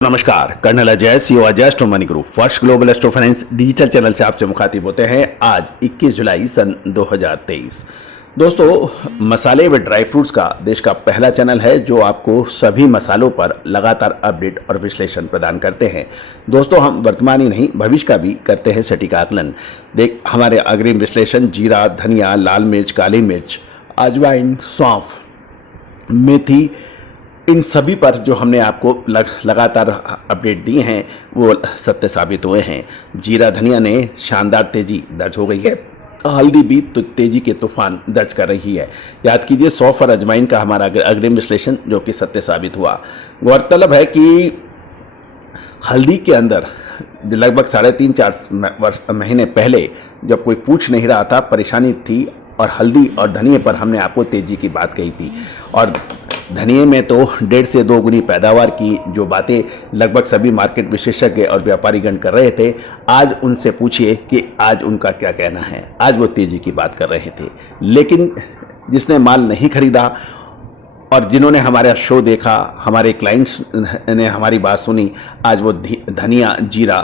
नमस्कार, colonel Ajay CO Ajay astro money group first global astro finance digital channel से आपसे मुखातिब होते हैं। आज 21 जुलाई सन 2023। दोस्तों, मसाले व ड्राई फ्रूट्स का देश का पहला चैनल है जो आपको सभी मसालों पर लगातार अपडेट और विश्लेषण प्रदान करते हैं। दोस्तों, हम वर्तमान ही नहीं भविष्य का भी करते हैं सटीक आकलन। हमारे अग्रिम विश्लेषण जीरा, धनिया, लाल मिर्च, काली मिर्च, अजवाइन, सौंफ, मेथी, इन सभी पर जो हमने आपको लगातार अपडेट दिए हैं वो सत्य साबित हुए हैं। जीरा, धनिया ने शानदार तेजी दर्ज हो गई है। हल्दी भी तो तेजी के तूफान दर्ज कर रही है। याद कीजिए, सौंफ और अजवाइन का हमारा अग्रिम विश्लेषण जो कि सत्य साबित हुआ। गौरतलब है कि हल्दी के अंदर लगभग 3.5-4 महीने पहले जब कोई पूछ नहीं रहा था, परेशानी थी, और हल्दी और धनिए पर हमने आपको तेजी की बात कही थी। और धनिए में तो 1.5 से 2 गुनी पैदावार की जो बातें लगभग सभी मार्केट विशेषज्ञ और व्यापारीगण कर रहे थे, आज उनसे पूछिए कि आज उनका क्या कहना है। आज वो तेजी की बात कर रहे थे, लेकिन जिसने माल नहीं खरीदा और जिन्होंने हमारा शो देखा, हमारे क्लाइंट्स ने हमारी बात सुनी, आज वो धनिया, जीरा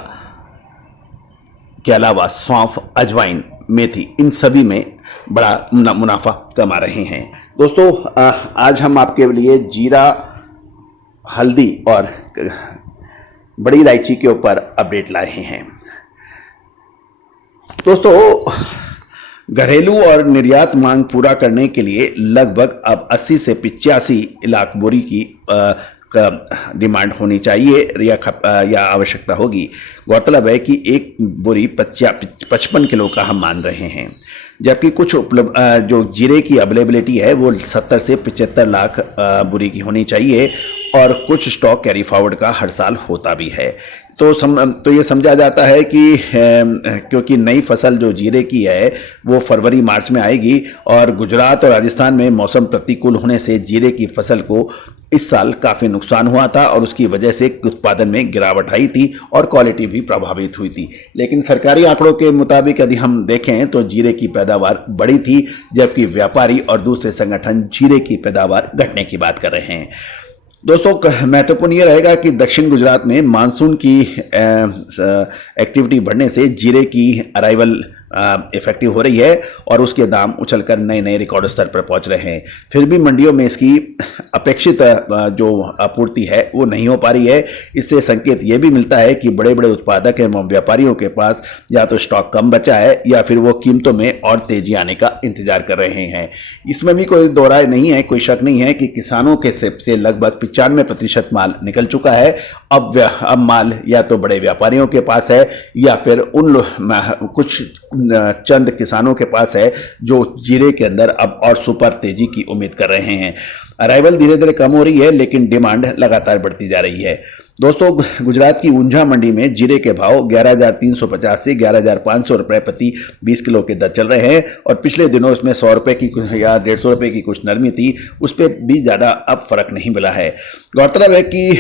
के अलावा सौंफ, अजवाइन, मेथी, इन सभी में बड़ा मुनाफा कमा रहे हैं। दोस्तों, आज हम आपके लिए जीरा, हल्दी और बड़ी इलायची के ऊपर अपडेट लाए हैं। दोस्तों, घरेलू और निर्यात मांग पूरा करने के लिए लगभग अब 80 से 85 लाख बोरी की डिमांड होनी चाहिए या आवश्यकता होगी। गौरतलब है कि एक बोरी 55 किलो का हम मान रहे हैं, जबकि कुछ जो जीरे की अवेलेबिलिटी है वो 70 से 75 लाख बोरी की होनी चाहिए, और कुछ स्टॉक कैरी फॉरवर्ड का हर साल होता भी है। तो ये समझा जाता है कि क्योंकि नई फसल जो जीरे की है वो फरवरी मार्च में आएगी, और गुजरात और राजस्थान में मौसम प्रतिकूल होने से जीरे की फसल को इस साल काफ़ी नुकसान हुआ था, और उसकी वजह से उत्पादन में गिरावट आई थी और क्वालिटी भी प्रभावित हुई थी। लेकिन सरकारी आंकड़ों के मुताबिक यदि हम देखें तो जीरे की पैदावार बढ़ी थी, जबकि व्यापारी और दूसरे संगठन जीरे की पैदावार घटने की बात कर रहे हैं। दोस्तों, महत्वपूर्ण ये रहेगा कि दक्षिण गुजरात में मानसून की एक्टिविटी बढ़ने से जीरे की अराइवल इफेक्टिव हो रही है, और उसके दाम उछलकर नए नए रिकॉर्ड स्तर पर पहुंच रहे हैं। फिर भी मंडियों में इसकी अपेक्षित जो आपूर्ति है वो नहीं हो पा रही है। इससे संकेत ये भी मिलता है कि बड़े बड़े उत्पादक एवं व्यापारियों के पास या तो स्टॉक कम बचा है, या फिर वो कीमतों में और तेजी आने का इंतजार कर रहे हैं। इसमें भी कोई दो राय नहीं है, कोई शक नहीं है कि किसानों के से लगभग 95% माल निकल चुका है। अब माल या तो बड़े व्यापारियों के पास है, या फिर कुछ चंद किसानों के पास है जो जीरे के अंदर अब और सुपर तेजी की उम्मीद कर रहे हैं। अराइवल धीरे धीरे कम हो रही है, लेकिन डिमांड लगातार बढ़ती जा रही है। दोस्तों, गुजरात की ऊंझा मंडी में जीरे के भाव 11,350 से 11,500 रुपए प्रति 20 किलो के दर चल रहे हैं, और पिछले दिनों इसमें 100 रुपए की या 150 रुपए की कुछ नरमी थी, उस पर भी ज़्यादा अब फर्क नहीं मिला है। गौरतलब है कि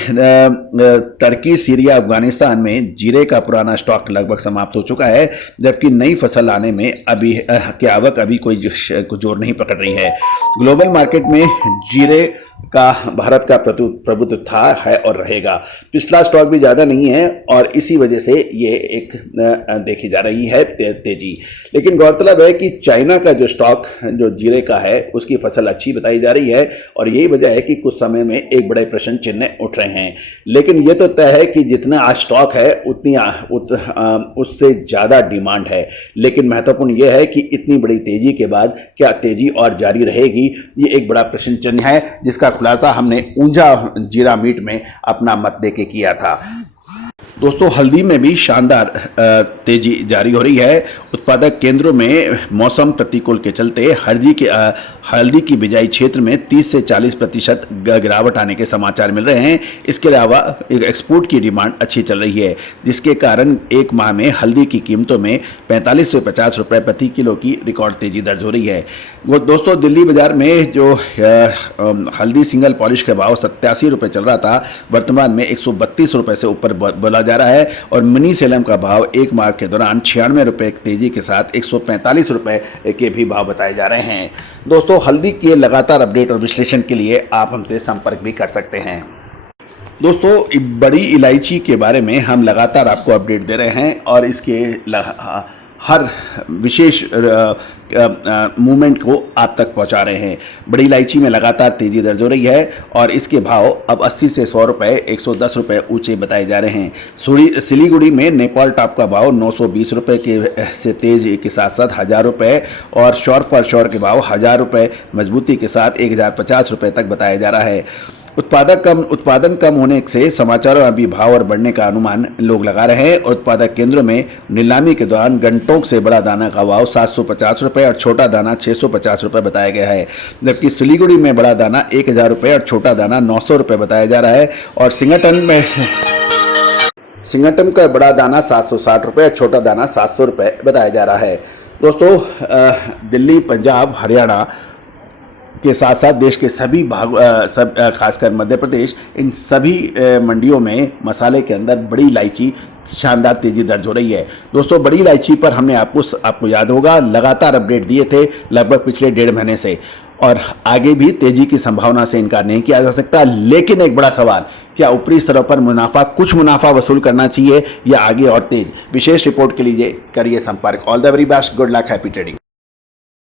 टर्की, सीरिया, अफगानिस्तान में जीरे का पुराना स्टॉक लगभग समाप्त हो चुका है, जबकि नई फसल आने में अभी की आवक अभी कोई जोर नहीं पकड़ रही है। ग्लोबल मार्केट में जीरे का भारत का प्रभुत्व था, है और रहेगा। पिछला स्टॉक भी ज़्यादा नहीं है, और इसी वजह से ये एक देखी जा रही है तेजी। लेकिन गौरतलब है कि चाइना का जो स्टॉक जो जीरे का है उसकी फसल अच्छी बताई जा रही है, और यही वजह है कि कुछ समय में एक बड़े प्रश्न चिन्ह उठ रहे हैं। लेकिन ये तो तय है कि जितना आज स्टॉक है उससे ज़्यादा डिमांड है। लेकिन महत्वपूर्ण यह है कि इतनी बड़ी तेजी के बाद क्या तेजी और जारी रहेगी, ये एक बड़ा प्रश्न चिन्ह है, जिसका खुलासा हमने ऊंझा जीरा मीट में अपना मत देके किया था। दोस्तों, हल्दी में भी शानदार तेजी जारी हो रही है। उत्पादक केंद्रों में मौसम प्रतिकूल के चलते हल्दी की बिजाई क्षेत्र में 30 से 40% गिरावट आने के समाचार मिल रहे हैं। इसके अलावा एक्सपोर्ट की डिमांड अच्छी चल रही है, जिसके कारण एक माह में हल्दी की कीमतों में 45 से 50 रुपए प्रति किलो की रिकॉर्ड तेजी दर्ज हो रही है। वो दोस्तों, दिल्ली बाजार में जो हल्दी सिंगल पॉलिश का भाव 87 रुपये चल रहा था, वर्तमान में 132 रुपये से ऊपर बोला जा रहा है, और मिनी सेलम का भाव एक माह के दौरान 96 रुपये तेजी के साथ 145 रुपये के भी भाव बताए जा रहे हैं। दोस्तों, हल्दी के लगातार अपडेट और विश्लेषण के लिए आप हमसे संपर्क भी कर सकते हैं। दोस्तों बड़ी इलायची के बारे में हम लगातार आपको अपडेट दे रहे हैं और इसके हर विशेष मूवमेंट को आप तक पहुंचा रहे हैं। बड़ी इलायची में लगातार तेजी दर्ज हो रही है और इसके भाव अब 80 से 100 रुपये 110 रुपये ऊंचे बताए जा रहे हैं। सिलीगुड़ी में नेपाल टॉप का भाव 920 रुपये के से तेज के साथ साथ 1000 रुपये और श्योर फॉर श्योर के भाव 1000 रुपये मजबूती के साथ 1050 रुपये तक बताया जा रहा है। उत्पादन कम होने से समाचारों में भी भाव और बढ़ने का अनुमान लोग लगा रहे हैं। उत्पादक केंद्रों में नीलामी के दौरान घंटों से बड़ा दाना का भाव 750 रुपये और छोटा दाना 650 रुपये बताया गया है, जबकि सिलीगुड़ी में बड़ा दाना 1000 रुपये और छोटा दाना 900 रुपये बताया जा रहा है और सिंगटन का बड़ा दाना 760 रुपये और छोटा दाना 700 रुपये बताया जा रहा है। दोस्तों दिल्ली, पंजाब, हरियाणा के साथ साथ देश के सभी खासकर मध्य प्रदेश, इन सभी मंडियों में मसाले के अंदर बड़ी इलायची शानदार तेजी दर्ज हो रही है। दोस्तों बड़ी इलायची पर हमने आपको याद होगा लगातार अपडेट दिए थे लगभग पिछले 1.5 महीने से और आगे भी तेजी की संभावना से इनकार नहीं किया जा सकता। लेकिन एक बड़ा सवाल, क्या ऊपरी स्तरों पर कुछ मुनाफा वसूल करना चाहिए या आगे और तेज? विशेष रिपोर्ट के लिए करिए संपर्क। All the very best, good luck, happy trading.